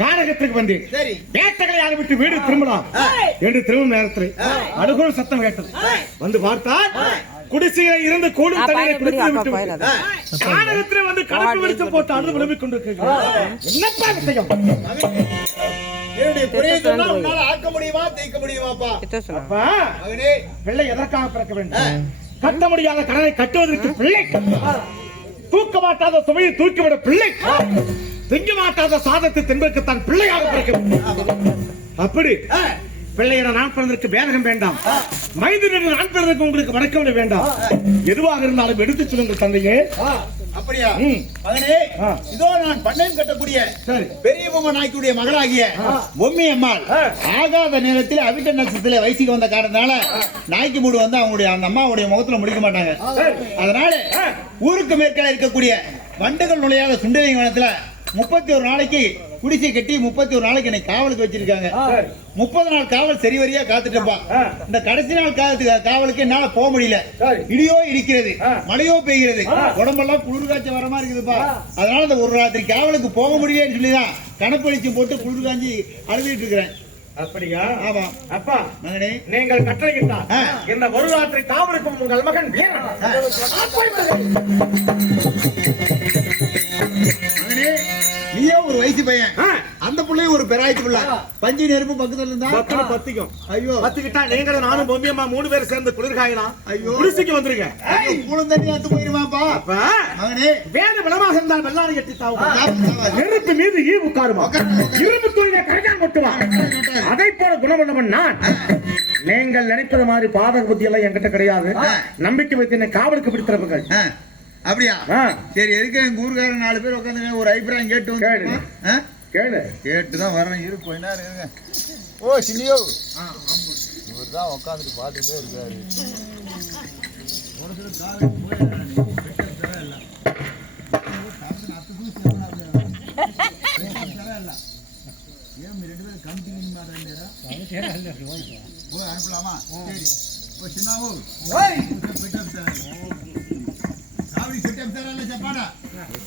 காரகத்துக்கு வந்தேன். சரி. வேட்டைகளை விட்டு வீடு திரும்பலாம் என்று திரும்பும் நேரத்தில் அழுகோல் சத்தம் கேட்டது. வந்து பார்த்தால் குடிசையில இருந்து கூடும் தண்ணீரை குடித்து விட்டு கானகத்திலே வந்து கடப்பு வெளிச்சம் போட்டு அழுது விளம்பிக் கொண்டிருக்கிறீர்கள். என்னப்பா விஷயம் என்னுடைய குறையை சொன்னா உன்னால ஆக்க முடியுமா? தேய்க்க முடியுமாப்பா? அப்பா மகனே. பிள்ளை எதற்காக பிறக்க வேண்டும்? கட்ட முடியாத கடனை கட்டுவதற்கு பிள்ளை. தூக்க மாட்டாத சுமையை தூக்கிவிட பிள்ளை. திங்க மாட்டாத சாதத்தை தின்பதற்கு தன் பிள்ளையாக பிறக்க அப்படி. பிள்ளையிட நான் பிறந்ததற்கு பேதகம் வேண்டாம். மைந்தனிடம் நான் பிறந்ததற்கு உங்களுக்கு வணக்கம் வேண்டாம். எதுவாக இருந்தாலும் எடுத்துச் சொல்லுங்கள் தந்தையே. அப்படியா. மகனே. இதோ நான் பண்ணையம் கட்டக்கூடிய பெரிய பொம்மை நாய்க்குடைய மகளாகிய பொம்மி அம்மாள். ஆகாத நேரத்தில் அவிட்ட நட்சத்திரத்துல வயசுக்கு வந்த காரணத்தினால நாய்க்கு மூடு வந்து அவங்களுடைய அந்த அம்மாவுடைய முகத்துல முடிக்க மாட்டாங்க. அதனால ஊருக்கு மேற்கால இருக்கக்கூடிய வண்டுகள் நுழையாத சுண்டலி வனத்துல முப்பத்தி ஒரு நாளைக்கு குடிசை கட்டி முப்பத்தி ஒரு நாளைக்கு என்னை காவலுக்கு வச்சிருக்காங்க சரி. முப்பது நாள் காவல் சரி வரியா காத்துட்டப்பா. இந்த கடைசி நாள் காவலுக்கு என்னால போக முடியல. இடியோ இடிக்கிறது. மழையோ பெய்கிறது. உடம்பெல்லாம் குளிர் காய்ச்சல் வர மாதிரி இருக்குதுப்பா அதனால இந்த ஒரு ராத்திரி காவலுக்கு போக முடியலன்னு சொல்லிதான் கணப்பளிச்சு போட்டு குளிர் காஞ்சி அழுதுட்டு இருக்கிறேன் அப்படியா ஆமா அப்பா மகனே நீங்கள் கட்டளையிட்டால். இந்த ஒரு ராத்திரி காவலுக்கும் உங்கள் மகன் வீரன் வயசு பையன். அந்த பிள்ளையும் ஒரு பெராய்ச்சி பிள்ளை. பஞ்சு நெருப்பு பக்கத்துல இருந்தா பத்துல பத்திக்கும். ஐயோ. பத்துக்கிட்டா நீங்களும் நானும் பொம்மியம்மா மூணு பேரும் சேர்ந்து குளிர்காயலாம் ஐயோ. குடிசைக்கு வந்துருங்க. கூடம் தண்ணி ஆத்து போயிருமாப்பா அப்ப. மகனே. வேறு விளமாக இருந்தால் வெள்ளாரி கட்டி தாவும். நெருப்பு மீது ஈ உட்காருமா இரும்பு துணியை கரைக்கான் கொட்டுவான் அதை போல குணமுள்ளவன் நான். நீங்கள் நினைப்பது மாதிரி பாதக புத்தி எல்லாம் என்கிட்ட கிடையாது. நம்பிக்கை வைத்து என்னை காவலுக்கு பிடித்திருப்புகள் அப்படியா. சரி எதுக்கு எங்க ஊருக்காரங்க நாலு பேர் உட்காந்து ஒரு அபிப்பிராயம் கேட்டு. வந்து? கேளு. கேட்டு தான் வரேன் இரு கொஞ்ச நேரம் இருங்க ஓ சின்னியோ இவர் தான் உட்காந்துட்டு பார்த்துட்டே இருக்காரு. ஓ அனுப்பலாமா? சரி. ஓ சின்னாவோ. આવી છે તેમ તરાલે છે પાડા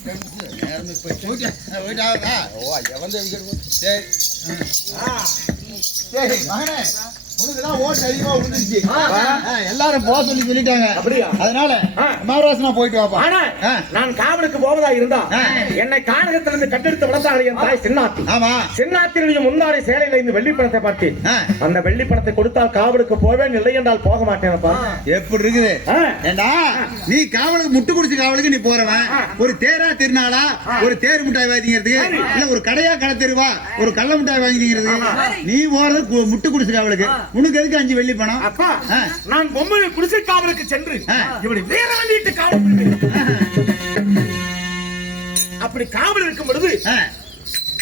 કેમ છે યાર મે પૈસા ઓજા ઓજા હા ઓવા યવંદે વિગડ હા તે ભાણે எல்லாரும் போக சொல்லி சொல்லிட்டாங்க. அப்படியா? அதனால ஆ. மகாராசனா போயிட்டு வாப்பா. ஆனா. நான் காவலுக்கு போவதா இருந்தா. என்னை கானகத்திலிருந்து கட்டெடுத்து வளர்ந்தாள் என் தாய் சின்னாத்தி ஆமா. சின்னாத்தினுடைய முன்னாடி சேலையில இந்த வெள்ளி பணத்தை ஆ. அந்த வெள்ளி பணத்தை கொடுத்தால் காவலுக்கு போவேன் இல்லை என்றால் போக மாட்டேனப்பா எப்படி இருக்குது. ஏண்டா நீ காவலுக்கு முட்டு குடிச்சு காவலுக்கு நீ போறவன் ஒரு தேரா திருநாளா? ஒரு தேர் மிட்டாய் வாங்கிக்கிறதுக்கு? இல்ல ஒரு கடையா கடை தெருவா ஒரு கள்ள மிட்டாய் வாங்கிக்கிறதுக்கு? நீ போறது முட்டு குடிச்சு காவலுக்கு. உனக்கு எதுக்கு அஞ்சு வெள்ளி பணம்? அப்பா. நான் பொம்மை குடிசை காவலுக்கு சென்று ஆ. இப்படி வீராண்டிட்டு காவல் அப்படி காவல் இருக்கும் பொழுது ஆ,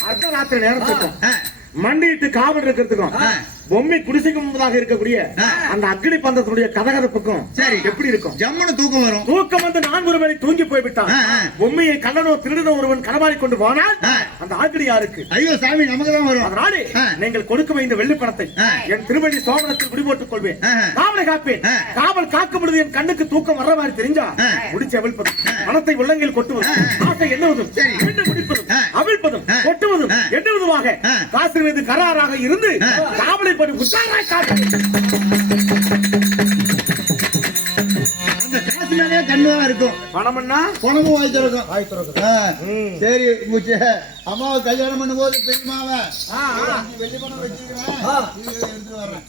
அர்த்தராத்திரி நேரத்துக்கும் ஆ, மண்டிட்டு காவல் இருக்கிறதுக்கும். பொம்மை குடிசைக்கு முன்பதாக இருக்கக்கூடிய. அந்த அக்னி பந்தத்துடைய கதகதப்புக்கும் சரி. எப்படி இருக்கும் ஜம்முன்னு தூக்கம் வரும் தூக்கம் வந்து நான் ஒருவனை தூங்கி போய்விட்டான். பொம்மையை கள்ளனோ திருடனோ ஒருவன் களவாடி கொண்டு போனால். அந்த ஆக்கிடி யாருக்கு ஐயோ சாமி நமக்கு தான் வரும் அதனாலே. நீங்கள் கொடுக்கும் இந்த வெள்ளி பணத்தை. என் திருவள்ளி சோமனத்தில் குடிபோட்டுக் கொள்வேன். காவலை காப்பேன். காவல் காக்கும் பொழுது என் கண்ணுக்கு தூக்கம் வர்ற மாதிரி தெரிஞ்சா. முடிச்சு அவிழ்ப்பதும் பணத்தை உள்ளங்கில் கொட்டுவதும் ஆசை எண்ணுவதும் ஆ. காசு மீது கராராக இருந்து. காவலை படி உஷாராய் மேலேயே கண்ணுதான் இருக்கும். பணம்னா? பணமும் வாய் திறக்கும். வாய் திறக்கும். சரி முச்சே. அம்மாவை கல்யாணம் பண்ணும்போது பெரியமாவை ஆ, ஆ. அஞ்சு வெள்ளி பணம் எடுத்து வர்றேன்.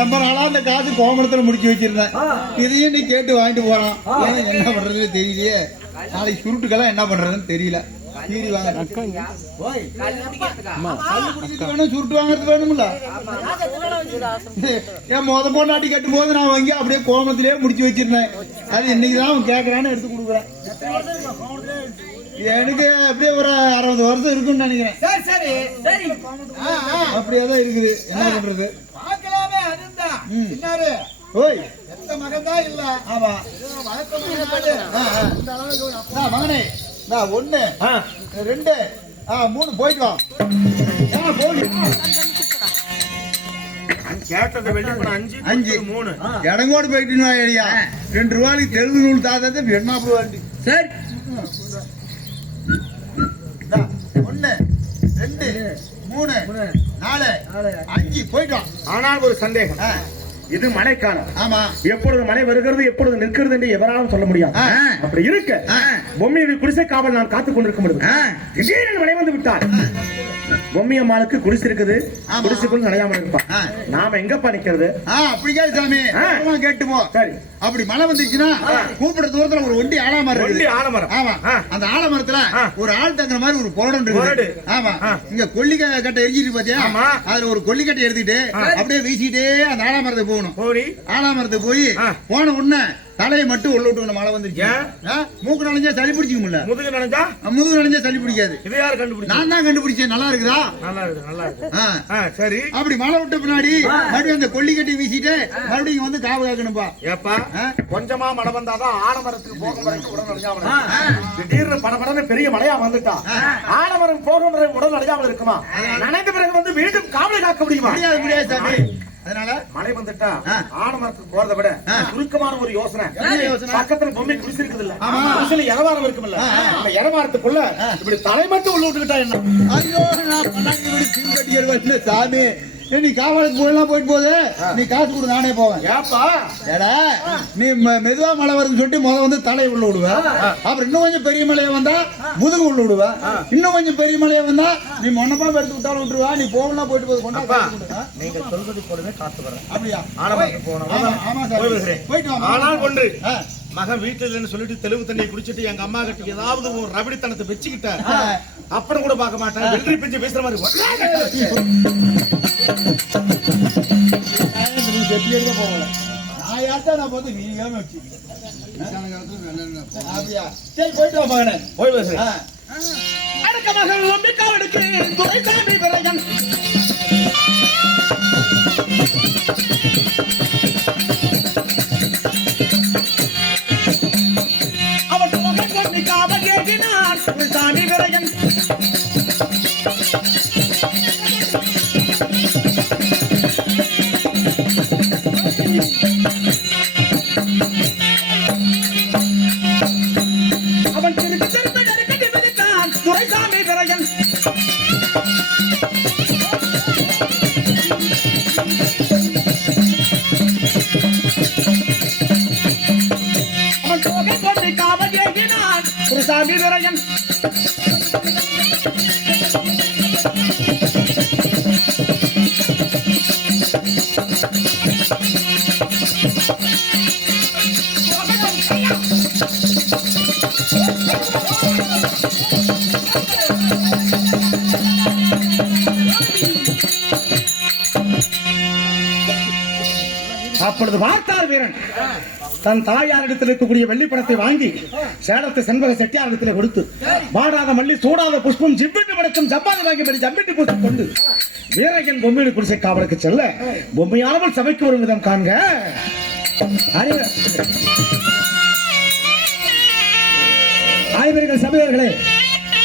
ரொம்ப நாளா அந்த காசு கோமணத்துல முடிச்சு வச்சிருந்தேன். இதையும் நீ கேட்டு வாங்கிட்டு போறான் என்ன பண்றதுன்னு தெரியலையே. நாளைக்கு சுருட்டுக்கெல்லாம் என்ன பண்றதுன்னு தெரியல. கீரி வாங்க. சுருட்டு வாங்குறதுக்கு வேணும்ல. என் மொத பொண்டாட்டி கட்டும் போது நான் வாங்கி அப்படியே கோமத்திலேயே முடிச்சு வச்சிருந்தேன். அது இன்னைக்கு தான் அவன் கேட்கறான்னு எடுத்து கொடுக்குறேன். எனக்கு அப்படியே ஒரு அறுபது வருஷம் இருக்கும்னு நினைக்கிறேன். சரி சரி சரி. ஆ, ஆ. அப்படியே தான் இருக்குது. என்ன பண்றது? இன்னாரு ஓய். எந்த மகன் தான் இல்ல. ஆமா. வழக்கமான மகனே. நான் ஒண்ணு. ரெண்டு. மூணு. போயிட்டு வா. அஞ்சு மூணு. இடங்கோடு போயிட்டு ஐயா ரெண்டு ரூபாய்க்கு தெலுங்கு நூல் தாத்தா என்ன போவாண்டி சரி. ஒண்ணு. ரெண்டு. மூணு நாலு அஞ்சு போயிட்டு வா. ஆனால் ஒரு சந்தேகம். இது மழைக்காலம். ஆமா. எப்பொழுது மழை வருகிறது எப்பொழுது நிற்கிறது என்று எவராலும் சொல்ல முடியாது. அப்படி இருக்க. பொம்மையை குடிசை காவல் நான் காத்துக் கொண்டிருக்க முடியும். திடீரென மழை வந்து விட்டார். பொம்மி அம்மாளுக்கு குடிசை இருக்குது ஆமா. குடிசைக்குள் நடையாம இருப்பா ஆ. நாம எங்கப்பா நிக்கிறது அப்படி கேளு சாமி கேட்டு போ சரி அப்படி மழை வந்துச்சுன்னா கூப்பிட தூரத்துல ஒரு ஒண்டி ஆலமரம் ஒண்டி ஆலமரம். ஆமா. அந்த ஆலமரத்துல. ஒரு ஆள் தங்குற மாதிரி ஒரு போரடம் போரடு. இருக்குது ஆமா. இங்க கொல்லிக்காய் கட்டை எரிஞ்சிட்டு பாத்தியா ஆமா. அதுல ஒரு கொல்லிக்கட்டை எடுத்துக்கிட்டு அப்படியே வீசிட்டே அந்த ஆலமரத்துக்கு போகணும் போடி ஆலாமரத்துக்கு போய். போன உடனே தலையை மட்டும் உள்ள விட்டு மழை வந்துருச்சு? ஆ, மூக்கு நனைஞ்சா சளி பிடிச்சிக்க முடியல முதுகு நனைஞ்சா முதுகு நனைஞ்சா சளி பிடிக்காது. இது யார் கண்டுபிடிச்சா நான் தான் கண்டுபிடிச்சேன். நல்லா இருக்குதா? நல்லா இருக்கு நல்லா இருக்கு. சரி. அப்படி மழை விட்ட பின்னாடி மறுபடியும் அந்த கொல்லிக்கட்டி வீசிட்டு மறுபடியும் வந்து காவு காக்கணும்பா. ஏப்பா? கொஞ்சமா மழை வந்தாதான் ஆலமரத்துக்கு போகும் வரைக்கும் உடல் நடையாமல் திடீர்னு படபடன்னு பெரிய மழையா வந்துட்டா. ஆலமரம் போகும் வரை உடல் நடையாமல் இருக்குமா? நனைந்த பிறகு வந்து மீண்டும் காவலை காக்க முடியுமா? முடியாது முடியாது சாமி. அதனால மழை வந்துட்டா ஆ. ஆலமரத்துக்கு போறதை விட. சுருக்கமான ஒரு யோசனை? பக்கத்துல பொம்மை குடிசை இருக்குது இல்ல. குடிசையில இடவாரம் இருக்குல்ல அந்த இடவாரத்துக்குள்ள இப்படி தலை மட்டும் உள்ள விட்டுக்கிட்டா என்ன ஐயோ நான் சாமி நீ காவலுக்கு போயெல்லாம் போயிட்டு போகுது நீ காசு கொடு நானே போவேன். ஏப்பா? ஏடா நீ மெதுவா மழை வருதுன்னு சொல்லிட்டு முத வந்து தலை உள்ள விடுவ. அப்புறம் இன்னும் கொஞ்சம் பெரிய மழையா வந்தா முதுகு உள்ள விடுவ. இன்னும் கொஞ்சம் பெரிய மழையா வந்தா நீ மொன்னப்பா எடுத்து விட்டாலும் விட்டுருவா. நீ போகலாம் போயிட்டு போகுது கொண்டா? நீங்க சொல்றது போலவே காத்து வரேன் அப்படியா. போயிட்டு. ஆனால் ஒன்று. மகன் வீட்டுல இல்லைன்னு சொல்லிட்டு தெளிவு தண்ணியை குடிச்சிட்டு எங்க அம்மா கிட்ட ஏதாவது ஒரு ரபடித்தனத்தை வச்சுக்கிட்ட. அப்புறம் கூட பார்க்க மாட்டேன். வெள்ளரி பிஞ்சு பேசுற மாதிரி. யார்ட்டா நான் பார்த்து நீ கேம வச்சு அப்படியா சரி போயிட்டு வா மகனே. போய் வருகிறேன். ஆ. அடுக்க மகள் ஒம்பிக்காவலுக்கு துரைசாமி விரையன் அவன் மகன் அவன் திருக்கு திரும்ப நெருக்கடி விதித்தான் துரைசாமி விரையன். அவன் தோகை போட்டு காவல் ஏகினான் துரைசாமி விரையன். அப்பொழுது பார்த்தார் வீரன். தன் தாயாரிடத்தில் இருக்கக்கூடிய வெள்ளி வாங்கி சேலத்தை செண்பக செட்டியாரிடத்தில் கொடுத்து வாடாத மல்லி சூடாத புஷ்பம் ஜிம்பிட்டு படைக்கும் ஜப்பாதி வாங்கி படி ஜம்பிட்டு பூசிக் கொண்டு வீரகன் பொம்மையோடு குடிசை காவலுக்கு செல்ல பொம்மையானவள் சபைக்கு வரும் விதம் காண்க. அறிவு- ஆய்வர்கள் சபையர்களே